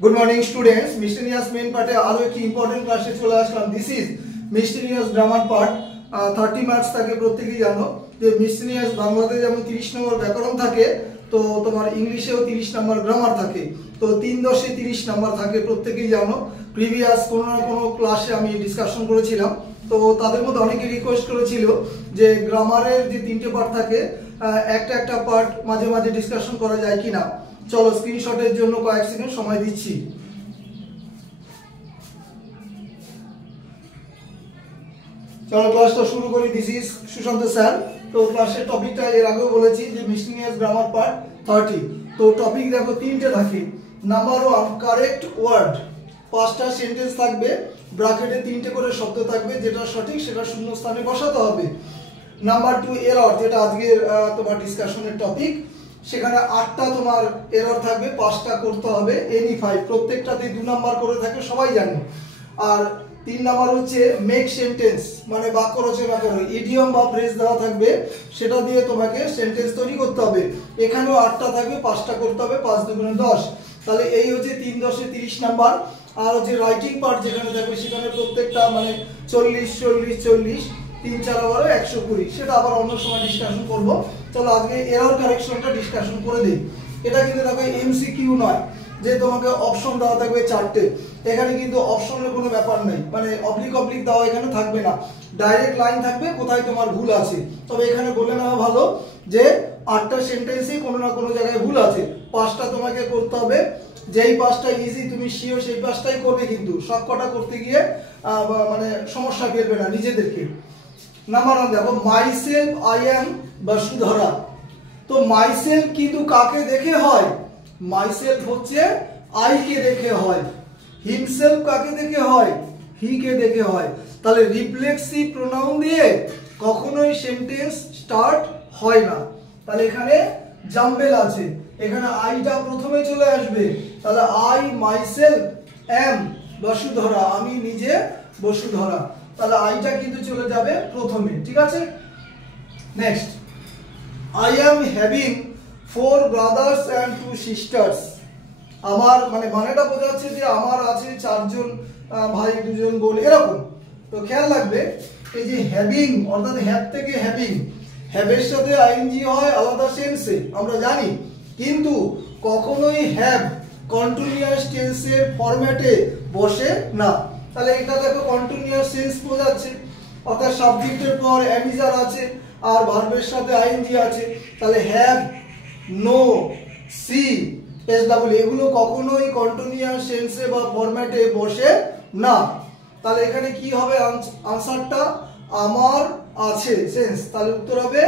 Good morning students, miscellaneous main पार्टे आरो एक इम्पोर्टेंट क्लासे चले आसलाम। This is miscellaneous grammar part. 30 marks থাকে প্রত্যেকই জানো যে মিসলেনিয়াস বাংলাতে যেমন 30 নম্বর ব্যাকরণ থাকে, তো তোমার ইংলিশেও 30 নম্বর গ্রামার থাকে। তো 3 10 30 নম্বর থাকে প্রত্যেকই জানো। প্রিভিয়াস কোনো না কোনো ক্লাসে আমি ডিসকাশন করেছিলাম। তো তাদের মধ্যে অনেকে রিকোয়েস্ট করেছিল যে গ্রামারের যে 3টে পার্ট থাকে একটা একটা পার্ট মাঝে মাঝে ডিসকাশন করা যায় কিনা। চলো স্ক্রিনশটের জন্য কয়েক সেকেন্ড সময় দিচ্ছি। চলো ক্লাসটা শুরু করি। This is Sushant sir. তো ক্লাসের টপিকটা এর আগেও বলেছি যে মিসলেনিয়াস গ্রামার পার্ট 30। তো টপিক দেখো 3টে থাকে। নাম্বার 1 কারেক্ট ওয়ার্ড, 5টা সেন্টেন্স থাকবে, ব্র্যাকেটে 3টে করে শব্দ থাকবে, যেটা সঠিক সেটা শূন্য স্থানে বসাতে হবে। নাম্বার 2 এরর, যেটা আজকের তোমার ডিসকাশনের টপিক, সেখানে 8টা তোমার এরর থাকবে, 5টা করতে হবে। এনি 5 প্রত্যেকটাতে 2 নাম্বার করে থাকে, সবাই জানে। আর 3 নাম্বার হচ্ছে মেক সেন্টেন্স, মানে বাক্য রচনা করো। ইডিয়ম বা ফ্রেজ দেওয়া থাকবে, সেটা দিয়ে তোমাকে সেন্টেন্স তৈরি করতে হবে। এখানেও 8টা থাকবে, 5টা করতে হবে, 5 2 10। তাহলে এই হচ্ছে 3 10 30 নাম্বার। আর হচ্ছে রাইটিং পার্ট যেখানে থাকবে, সেখানে প্রত্যেকটা মানে 40 40 40 3 4 12 120, সেটা আবার অন্য সময় ডিসকাশন করব। চলো আজকে এরর কারেকশনটা ডিসকাশন করে দিই। এটা কিন্তু দেখো এমসিকিউ নয় যে তোমাকে অপশন দেওয়া থাকবে 4টে। এখানে কিন্তু অপশনের কোনো ব্যাপার নাই, মানে অবলিক অবলিক দেওয়া এখানে থাকবে না, ডাইরেক্ট লাইন থাকবে কোথায় তোমার ভুল আছে। তবে এখানে বলে নেওয়া ভালো যে 8টা সেন্টেন্সই কোনো না কোনো জায়গায় ভুল আছে। 5টা তোমাকে করতে হবে, যেই 5টা ইজি তুমি শিওর সেই 5টাই করবে, কিন্তু সব কটা করতে গিয়ে মানে সমস্যা ফেলবে না নিজেদেরকে। নাম্বার 1 দেখো মাইসেলফ আই এম বসুধরা। তো মাইসেলফ কিন্তু কাকে দেখে হয়? মাইসেলফ হচ্ছে আই কে দেখে হয়। হিমসেলফ কাকে দেখে হয়? হি কে দেখে হয়। তাহলে রিফ্লেক্সিভ প্রোনাউন দিয়ে কখনোই সেন্টেন্স স্টার্ট হয় না। তাহলে এখানে জাম্বেল আছে, এখানে আইটা প্রথমে চলে আসবে। তাহলে আই মাইসেলফ এম বসুধরা, আমি নিজে বসুধরা। তাহলে আইটা কিন্তু চলে যাবে প্রথমে, ঠিক আছে। Next, I am having 4 brothers and 2 sisters. আমার মানেটা বোঝাচ্ছে যে আমার আছে 4 জন ভাই 2 জন বোন, এরকম। তো খেয়াল রাখবে এই যে হ্যাভিং অর্থাৎ হ্যাভ থেকে হ্যাভিং, হ্যাভের সাথে আইএনজি হয় আলাদা সেন্সে আমরা জানি, কিন্তু কখনোই হ্যাভ কন্টিনিউয়াস টেন্সের ফরম্যাটে বসে না। তাহলে এটা দেখো কন্টিনিউয়াস টেন্স বোঝাচ্ছে, অর্থাৎ সাবজেক্টের পর অ্যামিজার আছে আর ভার্বের সাথে আইএনজি আছে। তাহলে হ্যাভ, নো, সি, এসডব্লিউ এগুলো কখনোই কন্টিনিউয়াস টেন্সে বা ফরম্যাটে বসে না। তাহলে এখানে কি হবে আনসারটা? আমার আছে সেন্স, তাহলে উত্তর হবে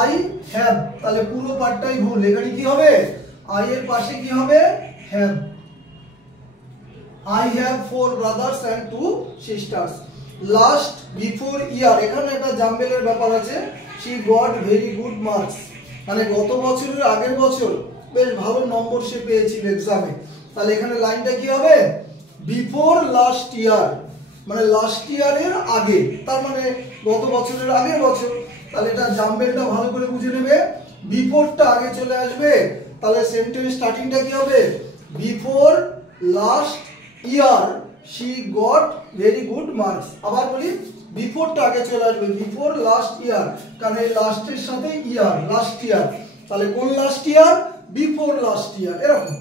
আই হ্যাভ। তাহলে পুরো পার্টটাই ভুল। এখানে কি হবে? আই এর পাশে কি হবে? Have. I have 4 brothers and 2 sisters. Last before year, এখানে একটা জাম্বেলের ব্যাপার আছে। She got very good marks, মানে গত বছরের আগের বছর বেশ ভালো নম্বর সে পেয়েছিল এক্সামে। তাহলে এখানে লাইনটা কি হবে? বিফোর লাস্ট ইয়ার, মানে লাস্ট ইয়ারের আগে, তার মানে গত বছরের আগের বছর। তাহলে এটা জাম্বেলটা ভালো করে বুঝে নেবে, বিফোরটা আগে চলে আসবে। তাহলে সেন্টেন্স স্টার্টিংটা কি হবে? Before last year she got very good marks। আবার বলি, বিফোরটা আগে চলে আসবে, বিফোর লাস্ট ইয়ার, কারণ এই লাস্টের সাথে ইয়ার, লাস্ট ইয়ার। তাহলে কোন last year? Before last year, এরকম।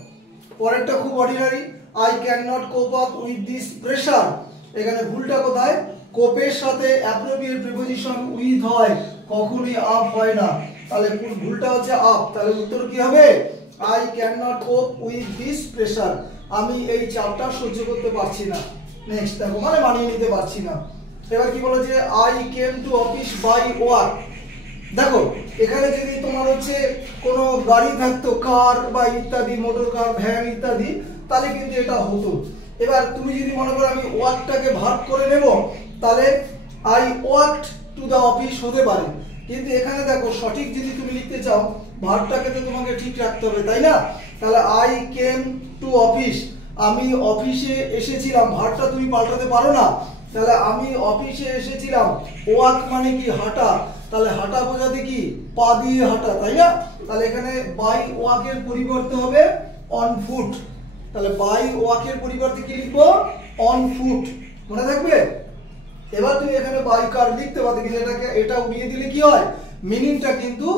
পরেরটা খুব ordinary, I can not cope up with this pressure. এখানে ভুলটা কোথায়? কোপের সাথে অ্যাপ্রোপ্রিয়েট প্রিপোজিশন উইথ হয়, কখনোই আপ হয় না। তাহলে ভুলটা হচ্ছে আপ। তাহলে উত্তর কি হবে? আই ক্যান নট কোপ উইথ দিস প্রেসার, আমি এই চাপটা সহ্য করতে পারছি না। নেক্সট দেখো, মানে মানিয়ে নিতে পারছি না। এবার কি বলেছে? I came to office by walk. দেখো এখানে যদি তোমার হচ্ছে কোনো গাড়ি থাকতো, কার বা ইত্যাদি, মোটর কার, ভ্যান ইত্যাদি, তাহলে কিন্তু এটা হতো। এবার তুমি যদি মনে করো আমি ওয়াকটাকে ভাগ করে নেব, তাহলে I walked to the office হতে পারে। কিন্তু এখানে দেখো সঠিক যদি তুমি লিখতে চাও, ভার্বটাকে তো তোমাকে ঠিক রাখতে হবে, তাই না? তাহলে আই কেম টু অফিস, আমি অফিসে এসেছিলাম, ভার্বটা তুমি পাল্টাতে পারো না। তাহলে আমি অফিসে এসেছিলাম, ওয়াক মানে কি? হাঁটা। তাহলে হাঁটা বোঝাতে কি? পা দিয়ে হাঁটা, তাই না? তাহলে এখানে বাই ওয়াকের পরিবর্তে হবে অন ফুট। তাহলে বাই ওয়াকের পরিবর্তে কি লিখবো অন ফুট, মনে থাকবে। এবার তুমি এখানে বাই কার লিখতে পারো, কিন্তু এটা উড়িয়ে দিলে কি হয় মিনিংটা কিন্তু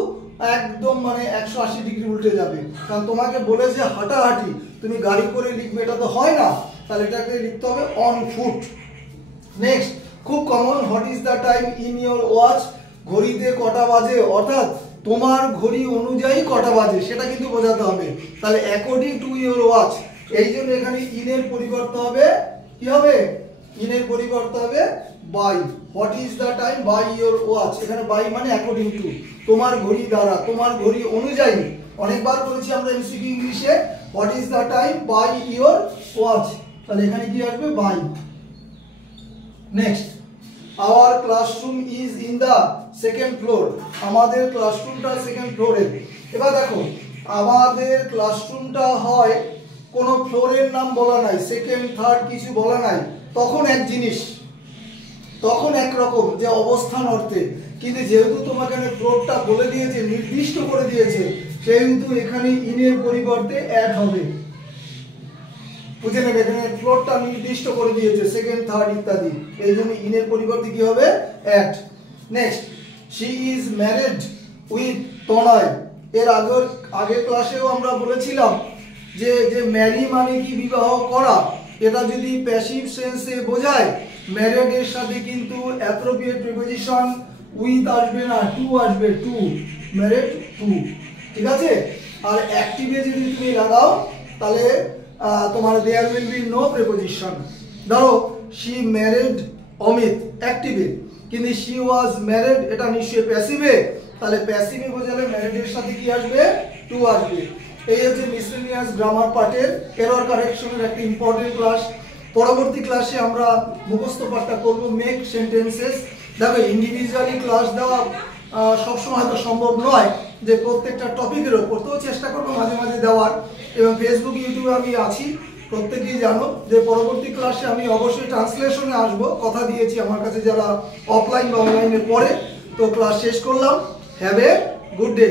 একদম মানে 180 ডিগ্রি উল্টে যাবে। কারণ তোমাকে বলেছে হাঁটাহাঁটি, তুমি গাড়ি করে লিখবে, এটা তো হয় না, তাহলে এটাকে লিখতে হবে অন ফুট। নেক্সট খুব common, what is the time in your watch, ঘড়িতে কটা বাজে, অর্থাৎ তোমার ঘড়ি অনুযায়ী কটা বাজে সেটা কিন্তু বোঝাতে হবে। তাহলে অ্যাকর্ডিং টু ইওর ওয়াচ, এই জন্য এখানে ইনের পরিবর্তে হবে কি হবে, ইনের পরিবর্তে হবে by. What is the time by your watch, এখানে বাই মানে অ্যাকর্ডিং টু, তোমার ঘড়ি দ্বারা, তোমার ঘড়ি অনুযায়ী। অনেকবার বলেছি আমরা এমসিকিউ ইংলিশে, what is the time by your watch, তাহলে এখানে কি আসবে by. Next, our classroom is in the second floor, আমাদের ক্লাসরুমটা সেকেন্ড ফ্লোরে। এবার দেখো আমাদের ক্লাসরুমটা হয় কোনো ফ্লোরের নাম বলা নাই, সেকেন্ড থার্ড কিছু বলা নাই, তখন এক জিনিস, তখন একরকম যে অবস্থান অর্থে। কিন্তু যেহেতু তোমাকে ফ্লোরটা বলে দিয়েছে, নির্দিষ্ট করে দিয়েছে, সেহেতু এখানে ইনের পরিবর্তে অ্যাড হবে, বুঝে নেবে। এখানে ফ্লোরটা নির্দিষ্ট করে দিয়েছে সেকেন্ড থার্ড ইত্যাদি, এই জন্য ইনের পরিবর্তে কি হবে at. Next, she is married with Tanay, এর আগের ক্লাসেও আমরা বলেছিলাম যে ম্যারি মানে কি বিবাহ করা, এটা যদি প্যাসিভ সেন্সে বোঝায় ম্যারিড এর সাথে কিন্তু অ্যাপ্রোপ্রিয়েট প্রিপোজিশন উইথ আসবে না, টু আসবে, টু ম্যারিড টু, ঠিক আছে। আর অ্যাক্টিভে যদি তুমি লাগাও তাহলে তোমার there will be no preposition. ধরো শি ম্যারিড অমিত অ্যাক্টিভে, কিন্তু শি ওয়াজ ম্যারিড এটা নিশ্চয়ই প্যাসিভে, তাহলে প্যাসিভে বোঝালে ম্যারিড এর সাথে কি আসবে টু আসবে। এই হচ্ছে মিসেলেনিয়াস গ্রামার পার্টের এরর কারেকশনের একটা ইম্পর্টেন্ট ক্লাস। পরবর্তী ক্লাসে আমরা মুখস্থ পাঠটা করব মেক সেন্টেন্সেস। দেখো ইন্ডিভিজুয়ালি ক্লাস দেওয়া সবসময় হয়তো সম্ভব নয়, যে প্রত্যেকটা টপিকের ওপর, তো চেষ্টা করবো মাঝে মাঝে দেওয়ার। এবং ফেসবুক ইউটিউবে আমি আছি, প্রত্যেকেই জানো যে পরবর্তী ক্লাসে আমি অবশ্যই ট্রান্সলেশনে আসবো, কথা দিয়েছি আমার কাছে যারা অফলাইন বা অনলাইনে পড়ে। তো ক্লাস শেষ করলাম, হ্যাভ এ গুড ডে।